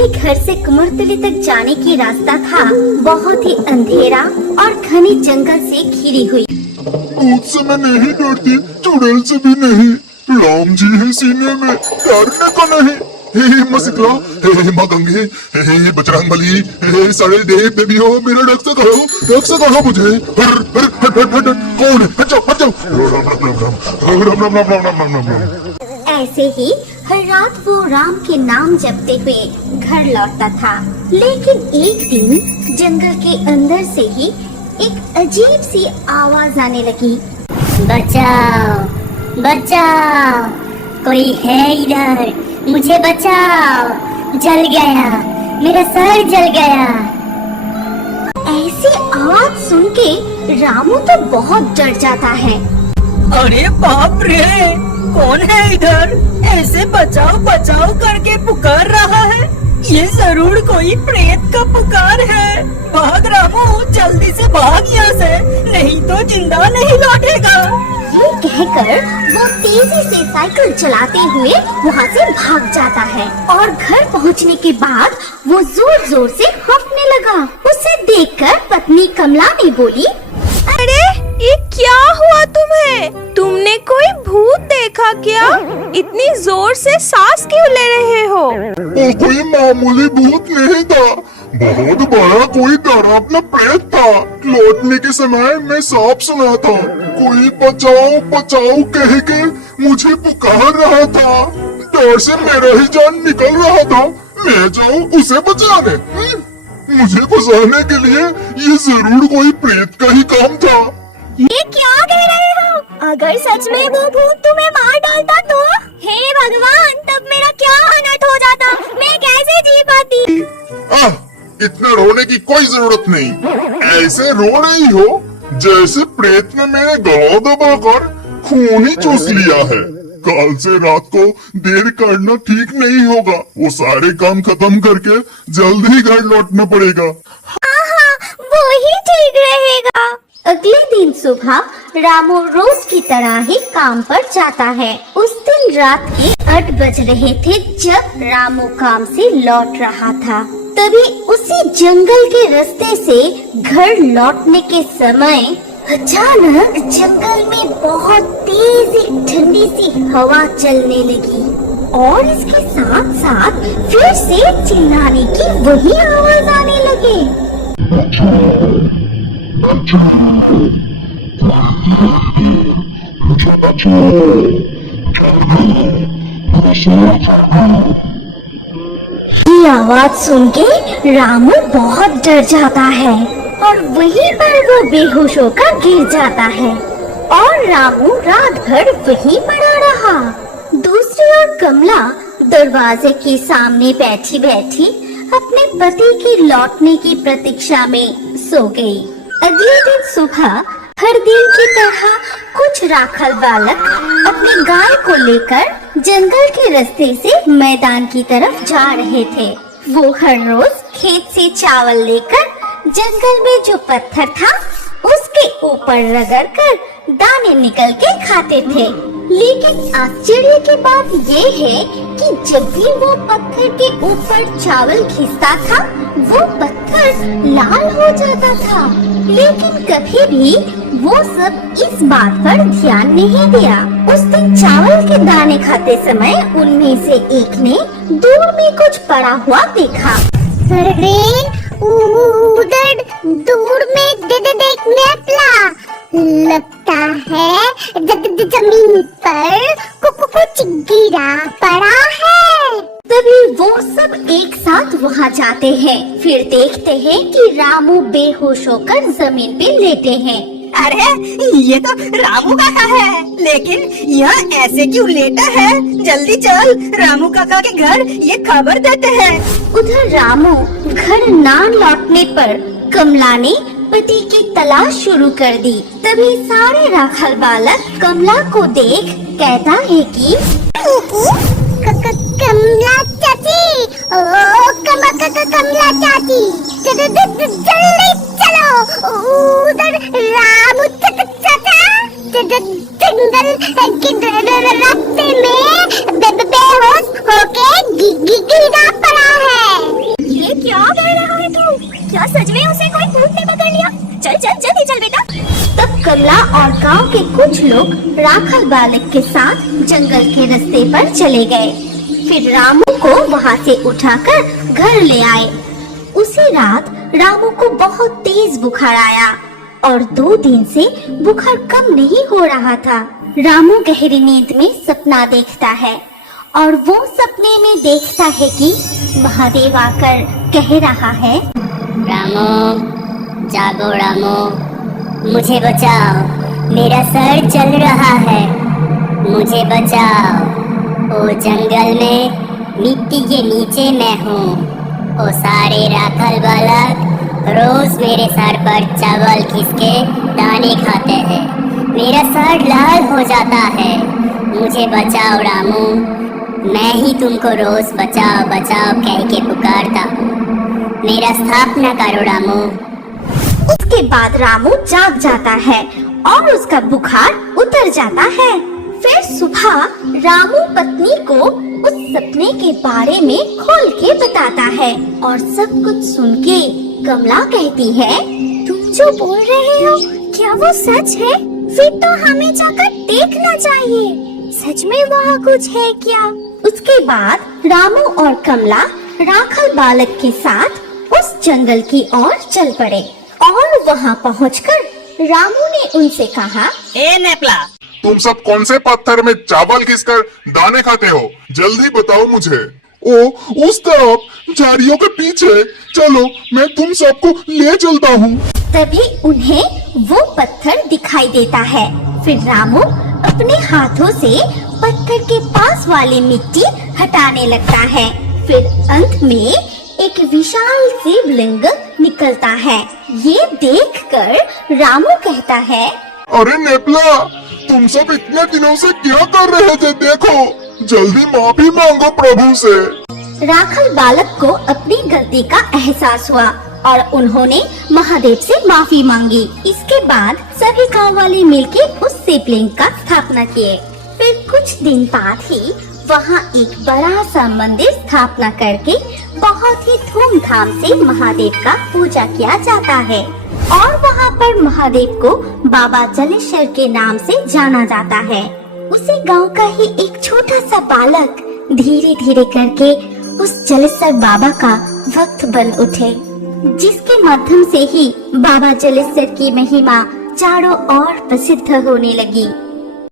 के घर से कुमोरटुली तक जाने की रास्ता था बहुत ही अंधेरा और घने जंगल से घिरी हुई। भूत से मैं नहीं डरती, चुड़ैल से भी नहीं। राम जी है सीने में, डरने को नहीं। हे माँ शीतला, हे माँ गंगे, हे बजरंगबली, हे सारे देव देवियों, मेरा रक्षा करो मुझे। हर हर हट हट हट, कौन है? हट जाओ हट जाओ। राम राम राम राम राम राम राम राम राम राम राम। ऐसे ही हर रात वो राम के नाम जपते हुए घर लौटता था। लेकिन एक दिन जंगल के अंदर से ही एक अजीब सी आवाज आने लगी। बचाओ बचाओ, कोई है इधर, मुझे बचाओ, जल गया, मेरा सर जल गया। ऐसी आवाज सुन के रामू तो बहुत डर जाता है। अरे बाप रे, कौन है इधर? ऐसे बचाओ बचाओ करके पुकार रहा है। ये जरूर कोई प्रेत का पुकार है। भाग रामू, जल्दी से भाग यहाँ से, नहीं तो जिंदा नहीं लौटेगा। ये कहकर वो तेजी से साइकिल चलाते हुए वहाँ से भाग जाता है और घर पहुँचने के बाद वो जोर जोर से हंसने लगा। उसे देखकर पत्नी कमला ने बोली, अरे ये क्या हुआ तुम्हें? तुमने कोई भूत देखा क्या? इतनी जोर से सांस क्यों ले रहे हो? वो कोई मामूली भूत नहीं था, बहुत बड़ा कोई डरावना प्रेत था। लौटने के समय मैं सांप सुना था, कोई बचाओ बचाओ कह के मुझे पुकार रहा था। डर से मेरा ही जान निकल रहा था। मैं जाऊँ उसे बचाने? मुझे फंसाने के लिए ये जरूर कोई प्रेत का ही काम था। ये क्या कह रहे हो? अगर सच में वो भूत तुम्हें मार डालता तो? हे भगवान, तब मेरा क्या अनर्थ हो जाता? मैं कैसे जी पाती? इतना रोने की कोई जरूरत नहीं। ऐसे रो रही हो जैसे प्रेत ने मेरे गला दबाकर खून ही चूस लिया है। कल से रात को देर करना ठीक नहीं होगा। वो सारे काम खत्म करके जल्द ही घर लौटना पड़ेगा। हाँ, वो ही ठीक रहेगा। अगले दिन सुबह रामू रोज की तरह ही काम पर जाता है। उस दिन रात के 8 बज रहे थे जब रामू काम से लौट रहा था। तभी उसी जंगल के रास्ते से घर लौटने के समय अचानक जंगल में बहुत तेज एक ठंडी सी हवा चलने लगी और इसके साथ साथ फिर से चिल्लाने की वही आवाज आने लगी। ये आवाज सुन के रामू बहुत डर जाता है और वहीं पर वो बेहोश होकर गिर जाता है और रामू रात भर वहीं पड़ा रहा। दूसरी ओर कमला दरवाजे के सामने बैठी बैठी अपने पति के लौटने की प्रतीक्षा में सो गई। अगले दिन सुबह हर दिन की तरह कुछ राखल बालक अपनी गाय को लेकर जंगल के रास्ते से मैदान की तरफ जा रहे थे। वो हर रोज खेत से चावल लेकर जंगल में जो पत्थर था उसके ऊपर रगड़कर दाने निकल के खाते थे। लेकिन आश्चर्य की बात ये है कि जब भी वो पत्थर के ऊपर चावल खींचता था वो पत्थर लाल हो जाता था। लेकिन कभी भी वो सब इस बात पर ध्यान नहीं दिया। उस दिन चावल के दाने खाते समय उनमें से एक ने दूर में कुछ पड़ा हुआ देखा। उधर दूर में देख नेपला, लगता है जमीन पर कुछ गिरा पड़ा है। तभी वो सब एक साथ वहाँ जाते हैं। फिर देखते हैं कि रामू बेहोश होकर जमीन पे लेटे हैं। अरे ये तो रामू काका है, लेकिन यह ऐसे क्यों लेटा है? जल्दी चल रामू काका के घर ये खबर देते हैं। उधर रामू घर ना लौटने पर कमला ने पति की तलाश शुरू कर दी। तभी सारे राखल बालक कमला को देख कहता है कि कमला चाची, कमला चाची, जल्दी चलो, उधर रामू चाचा जंगल के रास्ते में बेहोश होके गिरा पड़ा है। के कुछ लोग राखल बालक के साथ जंगल के रास्ते पर चले गए। फिर रामू को वहाँ से उठाकर घर ले आए। उसी रात रामू को बहुत तेज बुखार आया और 2 दिन से बुखार कम नहीं हो रहा था। रामू गहरी नींद में सपना देखता है और वो सपने में देखता है कि महादेव आकर कह रहा है, रामू जागो रामू, मुझे बचाओ, मेरा सर जल रहा है, मुझे बचाओ। ओ जंगल में मिट्टी के नीचे मैं हूँ। ओ सारे राखल बालक रोज मेरे सर पर चावल खिसके दाने खाते हैं, मेरा सर लाल हो जाता है, मुझे बचाओ रामू। मैं ही तुमको रोज बचाओ बचाओ कह के पुकारता हूँ, मेरा स्थापना करो रामू। उसके बाद रामू जाग जाता है और उसका बुखार उतर जाता है। फिर सुबह रामू पत्नी को उस सपने के बारे में खोल के बताता है और सब कुछ सुन के कमला कहती है, तुम जो बोल रहे हो क्या वो सच है? फिर तो हमें जाकर देखना चाहिए, सच में वहाँ कुछ है क्या? उसके बाद रामू और कमला राखल बालक के साथ उस जंगल की ओर चल पड़े और वहाँ पहुंचकर रामू ने उनसे कहा, ए नेपला, तुम सब कौन से पत्थर में चावल खिसकर दाने खाते हो? जल्दी बताओ मुझे। ओ उस तरफ झाड़ियों के पीछे चलो, मैं तुम सबको ले चलता हूँ। तभी उन्हें वो पत्थर दिखाई देता है। फिर रामू अपने हाथों से पत्थर के पास वाली मिट्टी हटाने लगता है। फिर अंत में एक विशाल शिवलिंग निकलता है। ये देखकर रामू कहता है, अरे नेपला, तुम सब इतने दिनों से क्या कर रहे थे? देखो, जल्दी माफी मांगो प्रभु से। राखल बालक को अपनी गलती का एहसास हुआ और उन्होंने महादेव से माफी मांगी। इसके बाद सभी गांव वाले मिलके उस शिवलिंग का स्थापना किए। फिर कुछ दिन बाद ही वहाँ एक बड़ा सा मंदिर स्थापना करके बहुत ही धूमधाम से महादेव का पूजा किया जाता है और वहाँ पर महादेव को बाबा जलेश्वर के नाम से जाना जाता है। उसी गांव का ही एक छोटा सा बालक धीरे धीरे करके उस जलेश्वर बाबा का भक्त बन उठे, जिसके माध्यम से ही बाबा जलेश्वर की महिमा चारों ओर प्रसिद्ध होने लगी।